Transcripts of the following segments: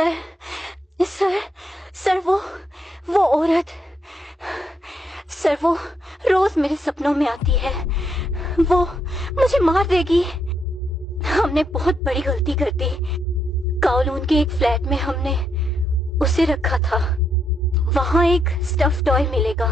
Sir, sir, sir, वो औरत, sir, वो रोज मेरे सपनों में आती है। वो मुझे मार देगी। हमने बहुत बड़ी गलती कर दी। काओलून के एक फ्लैट में हमने उसे रखा था। वहां एक स्टफ टॉय मिलेगा।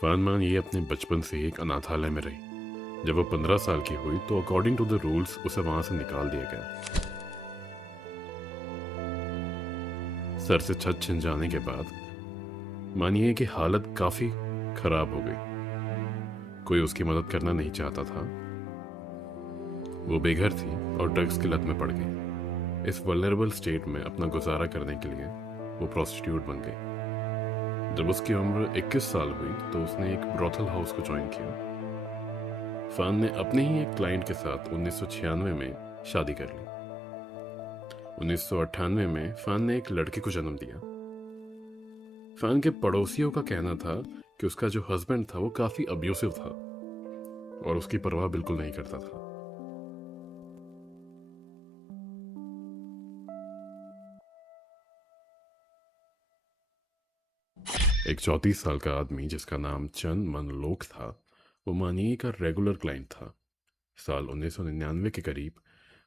फान मान ये अपने बचपन से ही एक अनाथालय में रही। जब वो 15 साल की हुई तो अकॉर्डिंग टू द रूल्स उसे वहां से निकाल दिया गया। सर से छत छिन जाने के बाद मानिए कि हालत काफी खराब हो गई। कोई उसकी मदद करना नहीं चाहता था। वो बेघर थी और ड्रग्स की लत में पड़ गई। इस वल्नरेबल स्टेट में अपना गुजारा करने के लिए वो प्रोस्टिट्यूट बन गई। जब उसकी उम्र 21 साल हुई तो उसने एक ब्रॉथल हाउस को ज्वाइन किया। फान ने अपने ही एक क्लाइंट के साथ 1996 में शादी कर ली। 1998 में फान ने एक लड़के को जन्म दिया। फान के पड़ोसियों का कहना था कि उसका जो हस्बैंड था वो काफी अब्यूसिव था और उसकी परवाह बिल्कुल नहीं करता था। एक 34 साल का आदमी जिसका नाम चंद मनलोक था, वो मानिए का रेगुलर क्लाइंट था। साल 1999 के करीब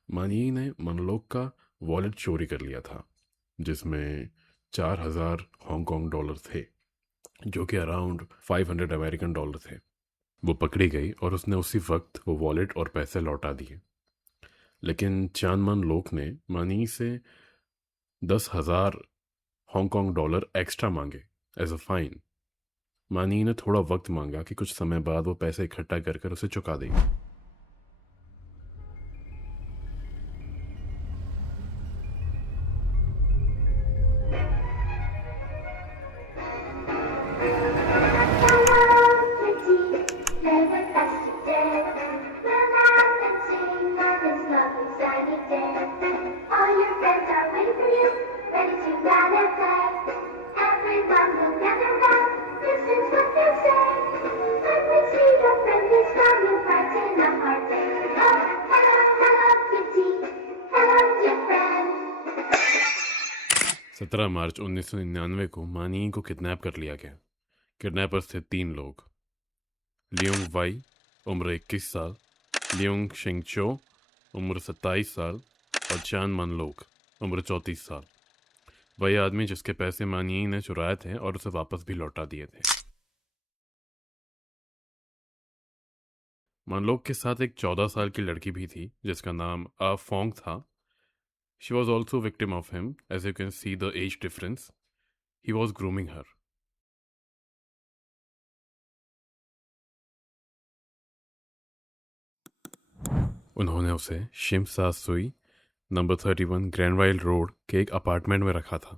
मानिए ने मनलोक का वॉलेट चोरी कर लिया था, जिसमें 4000 हांगकांग डॉलर थे, जो कि अराउंड 500 अमेरिकन डॉलर थे। वो पकड़ी गई और उसने उसी वक्त वो वॉलेट और पैसे लौटा दिए। लेकिन चांद मनलोक ने मानी से 10,000 हांगकांग डॉलर एक्स्ट्रा मांगे एज अ फाइन। मानी ने थोड़ा वक्त मांगा कि कुछ समय बाद वो पैसे इकट्ठा कर उसे चुका देगी। मार्च 1999 को मानी को किडनैप कर लिया गया। किडनैपर्स थे 3 लोग। लियोंग वाई, उम्र 21 साल, लियोंग शिंगचो, उम्र 27 साल और चान मनलोक, उम्र 34 साल। वही आदमी जिसके पैसे मानिए ने चुराए थे और उसे वापस भी लौटा दिए थे। मनलोक के साथ एक 14 साल की लड़की भी थी जिसका नाम आ फोंग था। She was also victim of him. As you can see the age difference. He was grooming her. उन्होंने उसे शिमसा सुई नंबर 31 ग्रैंडवाइल रोड के एक अपार्टमेंट में रखा था।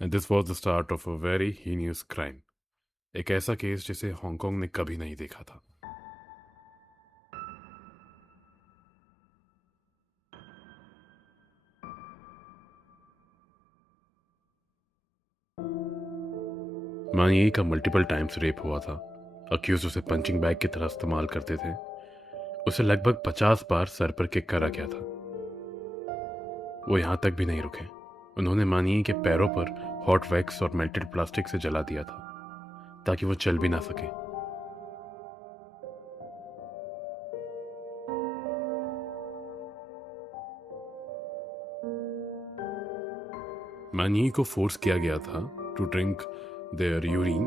And this was the start of a very heinous crime. एक ऐसा केस जिसे हांगकांग ने कभी नहीं देखा था। मानिए का मल्टीपल टाइम्स रेप हुआ था। अक्यूज उसे पंचिंग बैग की तरह इस्तेमाल करते थे। उसे लगभग 50 बार सर पर किक करा गया था। वो यहां तक भी नहीं रुके। उन्होंने मानिए के पैरों पर हॉट वैक्स और मेल्टेड प्लास्टिक से जला दिया था ताकि वो चल भी ना सके। मानिए को फोर्स किया गया था टू ड्रिंक देयर यूरिन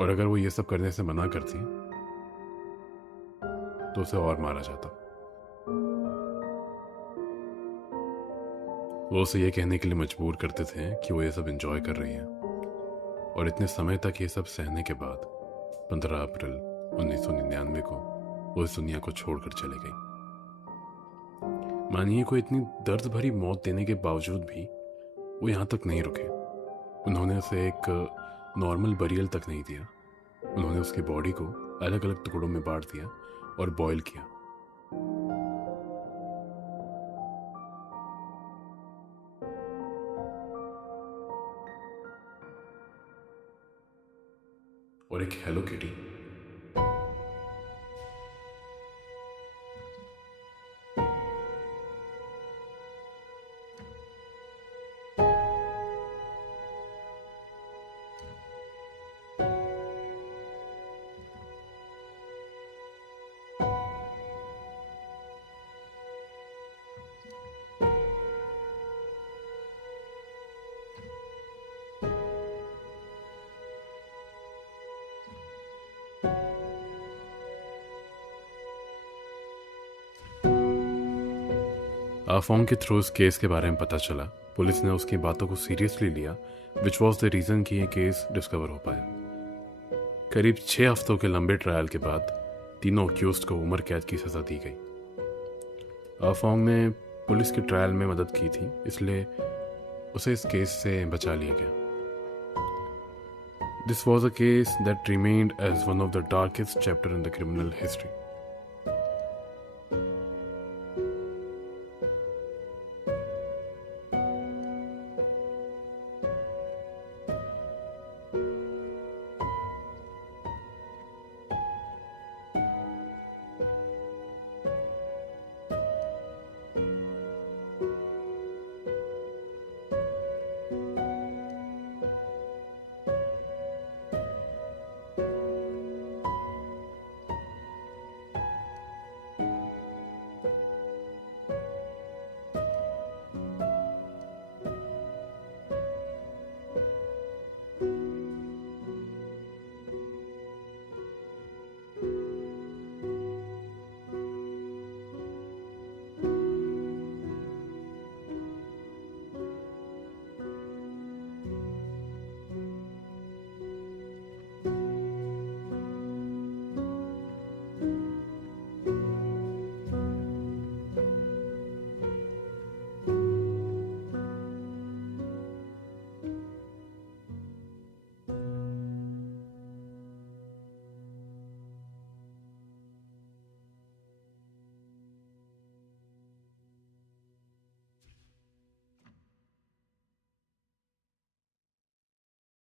और अगर वो ये सब करने से मना करती तो उसे और मारा जाता। वो उसे ये कहने के लिए मजबूर करते थे कि वो ये सब एंजॉय कर रही है और इतने समय तक ये सब सहने के बाद 15 अप्रैल 1999 को वो इस दुनिया को छोड़कर चले गई। मानिए को इतनी दर्द भरी मौत देने के बावजूद भी वो यहाँ तक नहीं रुके। उन्होंने उसे एक नॉर्मल बरियल तक नहीं दिया। उन्होंने उसकी बॉडी को अलग अलग टुकड़ों में बांट दिया और बॉयल किया। और एक हेलो किटी। आफोंग के थ्रू इस केस के बारे में पता चला। पुलिस ने उसकी बातों को सीरियसली लिया, विच वॉज द रीज़न कि यह केस डिस्कवर हो पाया। करीब 6 हफ्तों के लंबे ट्रायल के बाद तीनों अक्यूज्ड को उम्र कैद की सज़ा दी गई। आफोंग ने पुलिस के ट्रायल में मदद की थी, इसलिए उसे इस केस से बचा लिया गया। This was a case that remained as one of the darkest chapter in the criminal history.